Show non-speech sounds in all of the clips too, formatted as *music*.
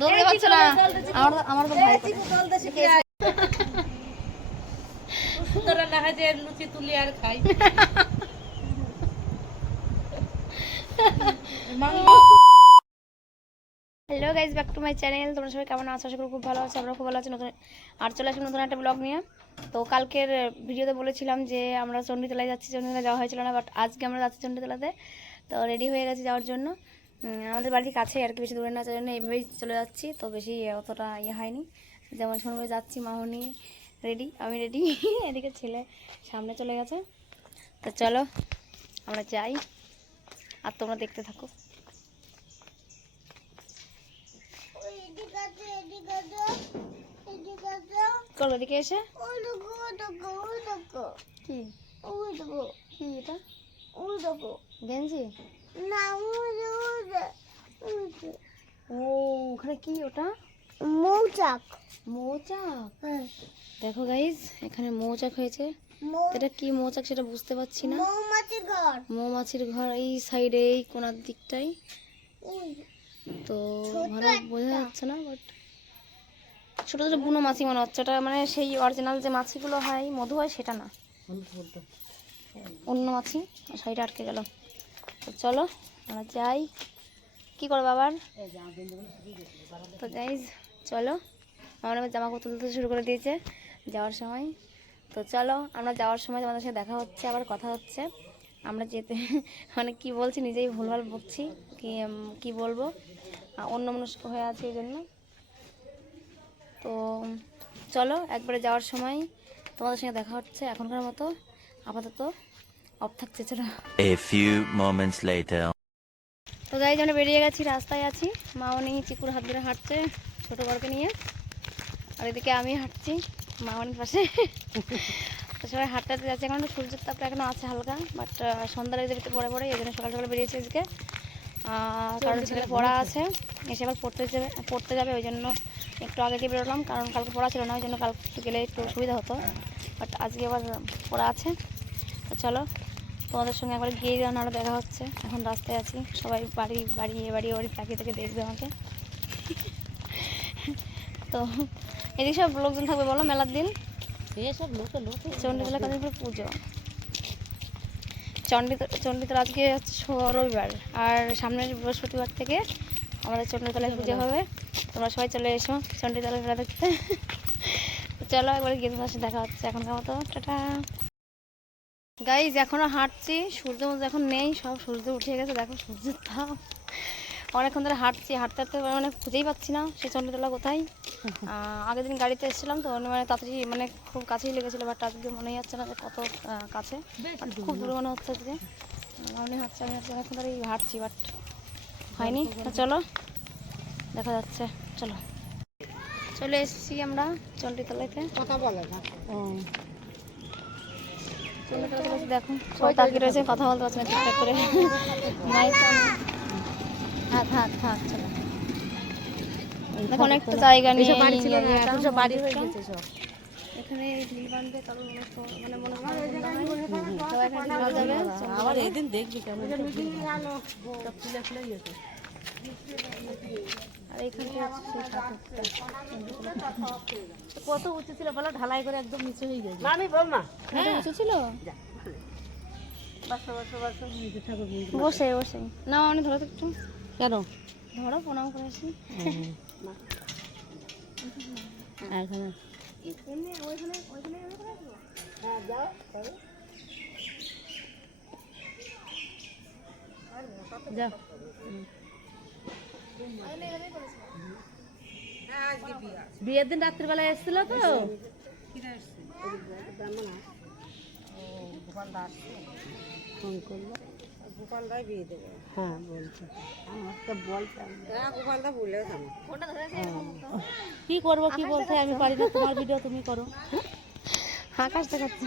দৌড়তে পারছে না। আমার আমার তো ভয় করে। তোরা দেখা যায় লুচি তুলি আর খাই। Hello guys back to my channel তোমরা সবাই কেমন আছো? আশা করি খুব ভালো আছো আমরা খুব ভালো আছি। নতুন আর চলে আসলাম নতুন একটা ব্লগ নিয়ে। তো কালকের ভিডিওতে বলেছিলাম যে আমরা চণ্ডীতলায় যাচ্ছি। চণ্ডীতলা যাওয়া হয়েছিল না বাট আজকে আমরা যাচ্ছি চণ্ডীতলাতে। তো রেডি হয়ে গেছি যাওয়ার জন্য। আমাদের বাড়ির কাছেই আর কি বেশি দূরে না যার জন্য এইভাবেই চলে যাচ্ছি। তো বেশি অতটা ইয়ে হয়নি। যেমন শুনবে যাচ্ছি মাহনি রেডি আমি রেডি *laughs* এদিকে ছেলে সামনে চলে গেছে। তো চলো আমরা যাই আর তোমরা দেখতে থাকো। চলো এদিকে এসে। কি? কি এটা? গেঞ্জি? ও ওখানে কি ওটা? মৌচাক। মৌচাক? দেখো গাইজ এখানে মৌচাক হয়েছে। এটা কি মৌচাক সেটা বুঝতে পারছি না। মৌমাছির ঘর। মৌমাছির ঘর এই সাইডে এই কোনার দিকটাই। তো ভালো বোঝা যাচ্ছে না বাট ছোটো ছোটো বুনো মাছি মনে হচ্ছে। ওটা মানে সেই অরিজিনাল যে মাছিগুলো হয় মধু হয় সেটা না। অন্য মাছি সাইডে আটকে গেল। তো চলো, আমরা যাই। কি করব আবার তো গাইজ চলো। আমার আবার জামা তুলতে শুরু করে দিয়েছে যাওয়ার সময়। তো চলো, আমরা যাওয়ার সময় তোমাদের সাথে দেখা হচ্ছে, আবার কথা হচ্ছে। আমরা যেতে *laughs* মানে কি বলছি, নিজেই ভুলভাল বকছি কি কি বলব। অন্য মনস্ক হয়ে আছে এই জন্য। তো, চলো, একবারে যাওয়ার সময় তোমাদের সঙ্গে দেখা হচ্ছে এখনকার মতো, আপাতত। অফ থাকছে চলো। A few moments later. তো গাই আমরা বেরিয়ে গেছি রাস্তায় আছি। মাও নেই চিকুর হাত ধরে হাঁটছে ছোটো বড়কে নিয়ে। আর এদিকে আমি হাঁটছি মাওয়ানির পাশে। তো সবাই হাঁটতে হাঁটতে যাচ্ছে এখন সূর্যের তাপটা এখনও আছে হালকা বাট সন্ধ্যার দিকে পরে পরে এই জন্য সকাল সকালে বেরিয়েছে আহ, কারণ ছেলে পড়া আছে এসে আবার পড়তে যাবে পড়তে যাবে ওই জন্য একটু আগে গিয়ে বেরোলাম কারণ কালকে পড়া ছিল না ওই জন্য কালকে গেলে একটু অসুবিধা হতো। বাট আজকে আবার পড়া আছে। তো চলো তোমাদের সঙ্গে একবার গিয়ে যখন আরও দেখা হচ্ছে। এখন রাস্তায় আছি। সবাই বাড়ি বাড়ি এ বাড়ি বাড়ি তাকিয়ে থেকে দেখবে আমাকে। তো এদিকে সব লোকজন থাকবে বলো মেলার দিন। এসব লোকে লোকে। চণ্ডীতলা পরে পুজো। চণ্ডীতলা চণ্ডীতলা আজকে রবিবার। আর সামনের বৃহস্পতিবার থেকে আমাদের চণ্ডীতলায় পুজো হবে। তোমরা সবাই চলে এসো চণ্ডীতলা মেলা দেখতে। চলো একবার গিয়ে তোমার সাথে দেখা হচ্ছে এখনকার মতো। টাটা। গাইজ এখনও হাঁটছি। সূর্য এখন নেই সব সূর্য উঠে গেছে দেখো সূর্যের তাপ। অনেকক্ষণ ধরে হাঁটছি হাঁটতে হাঁটতে মানে খুঁজেই পাচ্ছি না সে চণ্ডীতলা কোথায়? *laughs* আগের দিন গাড়িতে এসেছিলাম তো মানে তাড়াতাড়ি মানে খুব কাছেই লেগেছিলো বাট আজকে মনে যাচ্ছে না যে কত কাছে। খুব দূরে মনে হচ্ছে যে আমি হাঁটছি আমি হাঁটছি অনেকক্ষণ ধরে হাঁটছি বাট হয়নি। তো চলো দেখা যাচ্ছে চলো। চলে এসেছি আমরা চণ্ডীতলাতে কথা বলে না। কথা বলতে পারছে না ঠিকঠাক করে হাত হাত হাত চলো দেখো অনেকটা জায়গা নিয়ে সব বাড়ি দেখবি কেমন ফুলে ফুলে গেছে আর। কত উঁচু ছিল বলো? ঢালাই করে একদম নিচে হয়ে গেছে। আমি বলমা এটা উঁচু ছিল? বাসা বাসা বাসা না অনেক ধরো তো একটু। কেন? ধরো প্রণাম করে আসি। আর এখানে? ওইখানে ওইখানে আমি করে আসব যা। বিয়ের দিন রাত্রিবেলা এসেছিল তো? গোপালদাই বিয়ে দেবে হ্যাঁ বলছে। আমাকে বলছে গোপালদা কি করব কি বলতে আমি পারি না তোমার ভিডিও তুমি করো। আকাশ দেখাচ্ছি।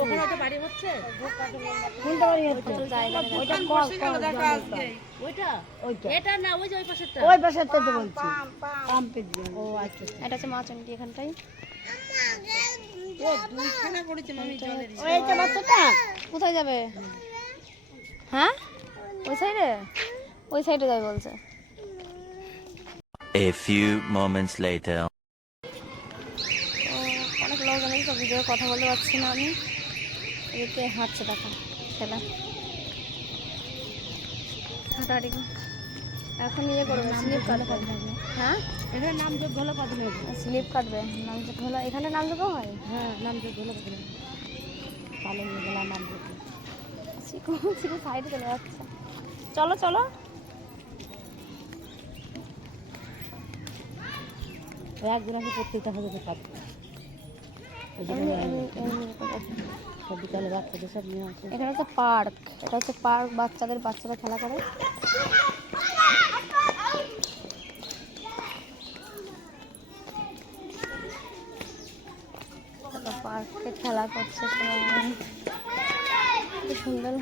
ওখানে তো বাড়ি হচ্ছে? কোনটা বাড়ি হচ্ছে? ওইটা কল ওইটা? ওইটা। এটা না ওই যে ওই পাশেরটা? ওই পাশেরটা তো বলছি। পাম্পের জন্য ও আচ্ছা আচ্ছা। এটা হচ্ছে মাচন্ডি এখানটাই ও দুইখানা পড়েছে মামি জলের ওই যে বাচ্চাটা? কোথায় যাবে? হ্যাঁ? ওই সাইডে? ওই সাইডে যাবে বলছে। A few moments later. অনেক লোক জানি তো ভিডিও কথা বলতে পারছি না আমি। এদিকে হাঁটছে দেখো ছেলে হাঁটাহাঁটি এখন ইয়ে করবে স্লিপ কাটবে। হ্যাঁ? এখানে নাম যোগ হলে কত স্লিপ কাটবে নাম যোগ হলো এখানে নাম যোগ হয়? হ্যাঁ নাম যোগ হলে কত নিয়ে গেলাম নাম যোগ চিকু চিকু সাইডে চলে যাচ্ছে? চলো চলো। একদিন আগে প্রত্যেকটা হবে কাজ বিকালে বাচ্চাদের সব নিয়ে আসে। এখানে হচ্ছে পার্ক। এটা হচ্ছে পার্ক বাচ্চাদের বাচ্চারা খেলা করে। পার্কে খেলা করছে সুন্দর।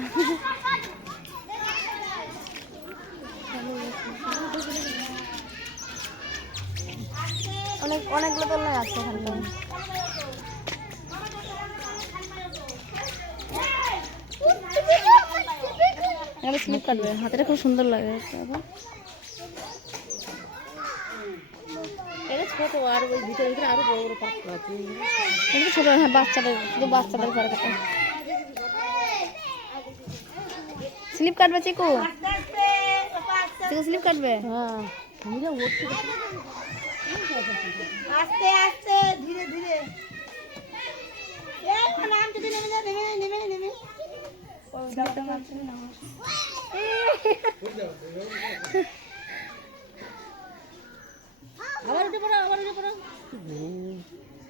অনেক অনেকগুলো দোলনায় আছে এখানটায় এখানে স্লিপ কাটবে হাতেটা খুব সুন্দর লাগে ছোট আর ওই ভিতরে ভিতরে আরও বড় বড় পাত্র আছে। ছোট হ্যাঁ বাচ্চাদের শুধু বাচ্চাদের পার্ক এটা স্লিপ কাটবে চিকু? চিকু স্লিপ কাটবে? হ্যাঁ আস্তে আস্তে ধীরে ধীরে। এই নেমে নেমে।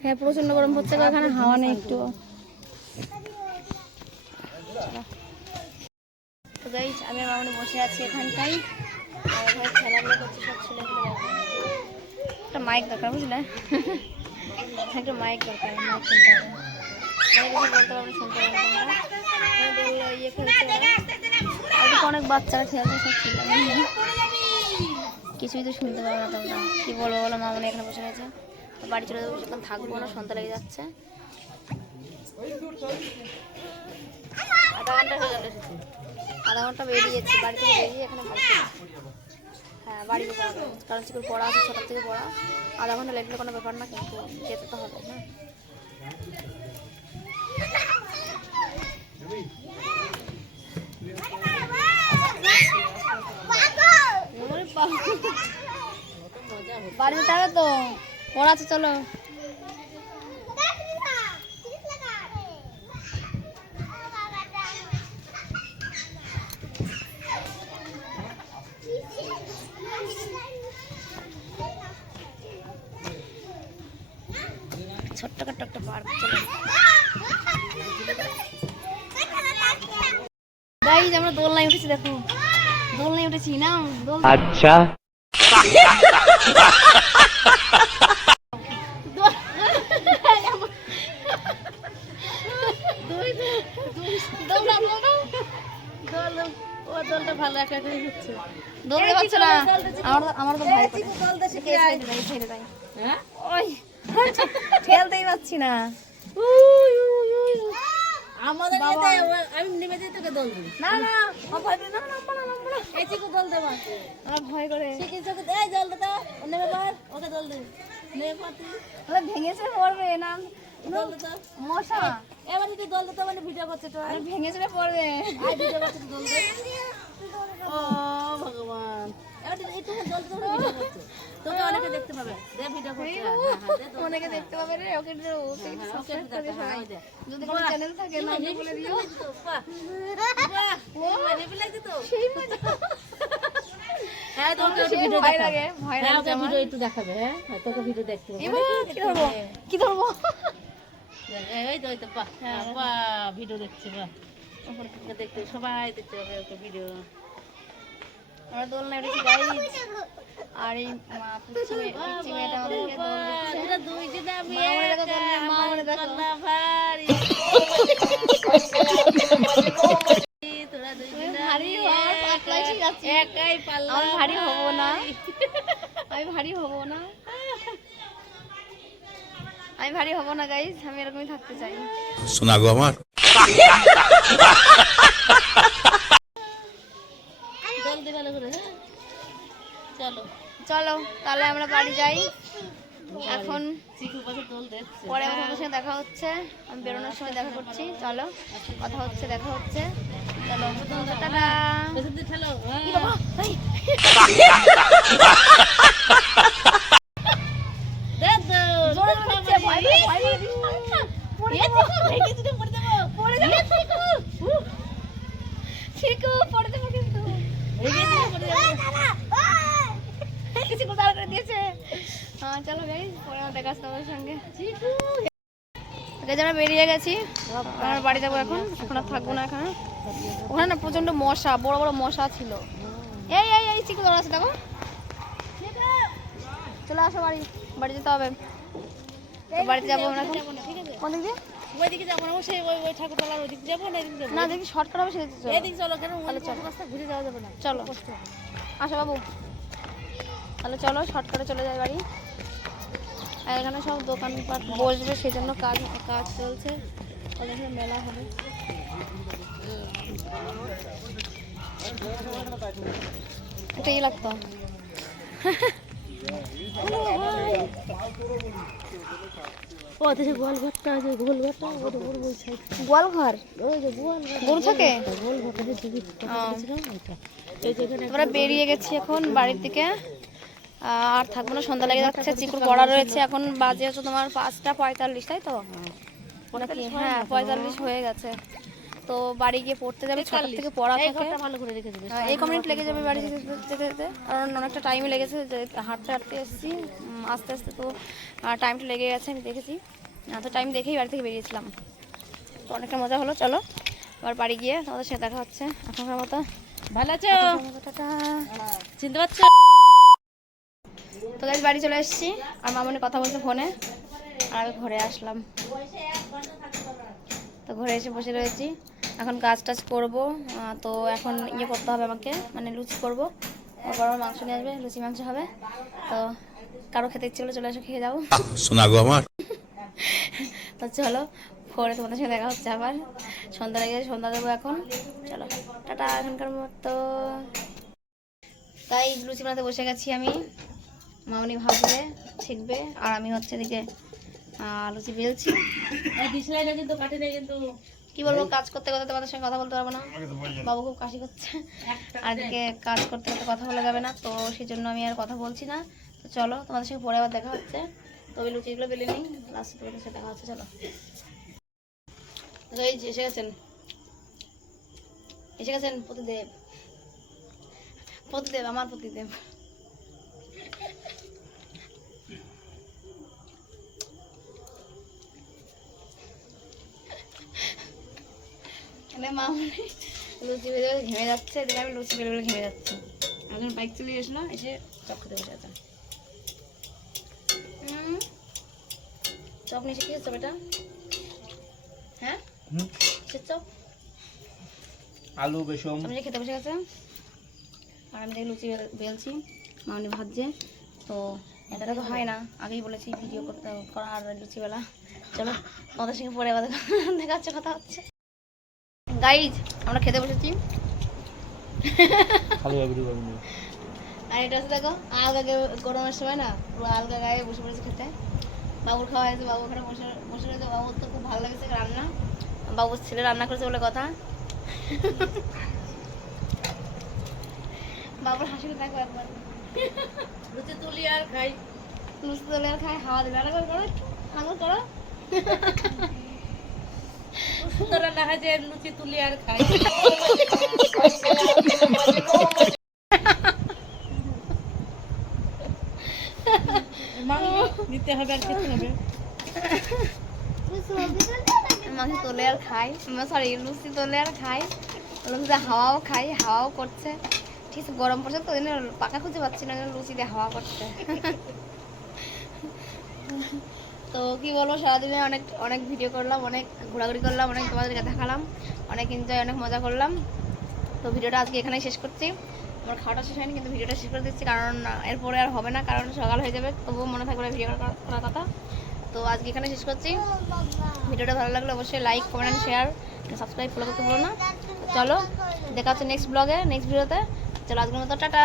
হ্যাঁ প্রচণ্ড গরম গো, এখানে হাওয়া নেই একটু। আমি মামনি বসে আছি এখানটাই। আর করছে একটা মাইক দরকার বুঝলে? *laughs* একটা মাইক দরকার অনেক বাচ্চারা খেলছে সব কিছুই তো শুনতে পারব না তোমরা কি বলব বলো মামনি এখানে বসে গেছে বাড়ি চলে যাব। সেখানে থাকব না সন্ধ্যা লেগে যাচ্ছে আধা ঘণ্টা আধা ঘণ্টা বেরিয়েছি বাড়ি থেকে বেরিয়ে এখানে হ্যাঁ বাড়ি যেতে হবে কারণ পড়া আছে, ছটার থেকে পড়া। আধা ঘণ্টা লেগলে কোনো ব্যাপার না, কিন্তু যেতে তো হবে হ্যাঁ ওরে বাবা। বাড়ি যেতে হবে তো পড়া আছে চলো ছোট্টখাট্ট একটা পার্ক চলো গাইজ আমরা দোলনায় উঠেছি দেখো। দোলনায় উঠেছি না দোল আচ্ছা। পারছ না। আমার আমার তো। হ্যাঁ? ওই। ঠেলতেই পাচ্ছি না। আমাদের আমি নেমে তোকে দোল দিই না না ভয় না নামবো না নামবো না এই চিকু দোল দেবো। আমার ভয় করে। এই জল দে নেমে পড় ওকে দোল দে নেমে তুই ভেঙেছে পড়বে না। মশা। এবার তুই দোল দে মানে ভিডিও করছে তো। আরে ভেঙেছে পড়বে। আই ভিডিও করছে দোল দে। ও ভগবান। তো তোকে অনেকে দেখতে পাবে। দে ভিডিও করছে দে দোল। অনেকে দেখতে পাবে রে ওকে ওকে একটু ওকে সাবস্ক্রাইব করে সবাই। ওই যদি কোনো চ্যানেল থাকে নাম বলে দিও। বাহ, বাহ, ও হেভি লাগছে তো। হ্যাঁ, তোকে ভিডিও ভয় লাগে ভয় লাগে ওকে ভিডিও একটু দেখাবে, হ্যাঁ? তোকে ভিডিও দেখতে হবে। কি ধরবো? কি ধরবো? এই, এই তো, এই তো, বাহ, বাহ, ভিডিও দেখছে। দেখতে, সবাই দেখতে পাবে ওকে ভিডিও। আমরা দোলনা উঠেছি গাইজ আর এই মা পিচ্ছি মেয়ে মেয়েটা আমাদেরকে দোল দিচ্ছে মা মনে দেখো, মা মনে আমি। একাই ভারী হব না। আমি ভারী হব না। আমি ভারী হব না গাইজ আমি এরকমই থাকতে চাই। শোনা গো আমার জল দে ভালো করে হ্যাঁ চলো। চলো তাহলে আমরা বাড়ি যাই। এখন পরে আমার সাথে সঙ্গে দেখা হচ্ছে। আমি বেরোনোর সময় দেখা করছি। চলো কথা হচ্ছে দেখা হচ্ছে। চলো টাটা *laughs* পেছন দিয়ে ঠেলো হ্যাঁ। দে দোল। জোরে জোরে দিচ্ছে, ভয় পেয়ে, ভয় পেয়ে দিস না। পড়ে এ যাব। চিকু, ভেঙে দিলে পড়ে যাব। পড়ে যাব। চিকু, পড়ে যাব কিন্তু। ভেঙে দিলে পড়ে যাব। কিছু করে দাঁড় করে দিয়েছে। হ্যাঁ, চলো guys, পরে আমার দেখা হচ্ছে তোমাদের সঙ্গে। চিকু। বেরিয়ে গেছি। আমার বাড়ি যাব এখন এখন আর থাকব না এখানে। ওখানে না প্রচণ্ড মশা বড় বড় মশা ছিল। এই এই এই চিকু দৌড় আছে দেখো। চলে আসো বাড়ি বাড়ি যেতে হবে। বাড়িতে যাব আমরা এখন? কোন দিক ওইদিকে যাব না, সেই ওই- ওই ঠাকুরতলার ওইদিকে যাব না, এদিকে যাব? না দেখি শর্টকাট হবে সেদিকে চলো। এদিকে চলো, কেন? ওই রাস্তা ঘুরে যাওয়া যাবে না। চলো। আসো বাবু। তাহলে চলো শর্টকাটে চলে যাই বাড়ি। আর এখানে সব দোকানপাট বসবে সেই জন্য কাজ কাজ চলছে। ওদের মেলা হবে। এটা ই লাগতো। গোয়াল ঘরটা আছে, গোল ঘরটা, ওটা বড় ওই গোয়াল ঘর ওই যে গোয়াল গরু থাকে? গোয়াল ঘরটা যে দিদি কথা ও। বলেছিলাম, ওইটা। এই যে এখানে আমরা বেরিয়ে গেছি এখন বাড়ির দিকে। আর থাকব না সন্ধ্যা লেগে যাচ্ছে চিকুর পড়া রয়েছে এখন বাজে হচ্ছে তোমার পাঁচটা পঁয়তাল্লিশ তাই তো? নাকি হ্যাঁ পঁয়তাল্লিশ হয়ে গেছে। তো বাড়ি গিয়ে পড়তে যাবে ছটার থেকে পড়া থাকে। ভালো করে রেখে দেবে। এই কমিনিট লেগে যাবে বাড়ি যেতে যেতে যেতে। কারণ অনেকটা টাইমে লেগেছে হাঁটতে হাঁটতে এসেছি আস্তে আস্তে তো টাইমটা লেগে গেছে আমি দেখেছি। তো টাইম দেখেই বাড়ি থেকে বেরিয়েছিলাম। তো অনেকটা মজা হলো চলো। আবার বাড়ি গিয়ে তোমাদের সাথে দেখা হচ্ছে। এখনকার মতো। ভালো আছো? চিনতে পারছ? তো গাইজ বাড়ি চলে এসেছি। আর মামনি কথা বলছে ফোনে। আর আমি ঘরে আসলাম। তো ঘরে এসে বসে রয়েছি। এখন কাজ টাজ করব। তো এখন ইয়ে করতে হবে আমাকে। মানে লুচি করব। বড় মাংস নিয়ে আসবে লুচি মাংস হবে। তো কারও খেতে ইচ্ছে করলে চলে এসে খেয়ে যাব শোনা গো আমার। *laughs* তো চলো পরে তোমাদের সঙ্গে দেখা হচ্ছে আবার। সন্ধ্যা লেগে সন্ধ্যা দেবো এখন। চলো টাটা এখনকার মতো। তাই লুচি বানাতে বসে গেছি আমি। মামনি ভাজবে শিখবে আর আমি হচ্ছে এদিকে আহ, লুচি বেলছি। এই ডিসলাইনটা কিন্তু কাটে নেই কিন্তু। কি বলব কাজ করতে করতে তোমাদের সঙ্গে কথা বলতে পারব না। বাবু খুব কাশি করছে। আর এদিকে কাজ করতে করতে কথা বলা যাবে না তো সেই জন্য আমি আর কথা বলছি না। তো চলো তোমাদের সঙ্গে পরে আবার দেখা হচ্ছে। তবে লুচিগুলো বেলে নিই লাস্টে তোমাদের সাথে দেখা হচ্ছে চলো। এই যে এসে গেছেন। এসে গেছেন প্রতিদেব। প্রতিদেব আমার প্রতিদেব। মা মানে লুচি বেলে বেলে ঘেমে যাচ্ছে এদিকে আমি লুচি বেলে বেলে ঘেমে যাচ্ছি। এখন বাইক চলে এসলো এসে চপ খেতে বসে চপ নিচে কি চপ এটা হ্যাঁ? চপ আলু বেসম আমি খেতে বসে গেছে আর আমি দেখি লুচি বেলছি মামনি ভাজছে তো এটা তো হয় না আগেই বলেছি ভিডিও করতে করা আর লুচি বেলা। চলো তোমাদের সঙ্গে পরে দেখা- দেখা হচ্ছে কথা হচ্ছে। গাইজ আমরা খেতে বসেছি। খালি এগুলো করবি আর এটা হচ্ছে দেখো আলগা গরমের সময় না পুরো আলগা গায়ে বসে পড়েছে খেতে। বাবুর খাওয়া হয়েছে বাবু ওখানে বসে বসে রয়েছে। বাবুর তো খুব ভালো লেগেছে রান্না। বাবুর ছেলে রান্না করেছে বলে কথা। বাবুর হাসিটা দেখো একবার। লুচি তুলি আর খাই। লুচি তোলে আর খায় হাওয়া দেবে। আরেকবার করো একটু করো। সুন্দর রান্না হয় যে লুচি তুলি আর খাই। নিতে হবে আর খেতে হবে। মাংস তোলে আর খাই সরি লুচি তোলে আর খাই লুচিতে হাওয়াও খাই হাওয়াও করছে। ঠিক গরম পড়ছে তো পাকা খুঁজে পাচ্ছি না ওই জন্য লুচি দিয়ে হাওয়া করছে। তো কি বলব, সারাদিনে অনেক অনেক ভিডিও করলাম, অনেক ঘোরাঘুরি করলাম, অনেক তোমাদেরকে দেখালাম, অনেক এনজয় অনেক মজা করলাম। তো ভিডিওটা আজকে এখানেই শেষ করছি। আমার খাওয়াটা শেষ হয়নি, কিন্তু ভিডিওটা শেষ করে দিচ্ছি, কারণ এরপরে আর হবে না, কারণ সকাল হয়ে যাবে, তবুও মনে থাকবে ভিডিও করার কথা। তো আজকে এখানে শেষ করছি। ভিডিওটা ভালো লাগলে অবশ্যই like comment share subscribe follow করতে ভুলো না। চলো, দেখা হচ্ছে নেক্সট ব্লগে নেক্সট ভিডিওতে চলো, আজকের মতো, টাটা।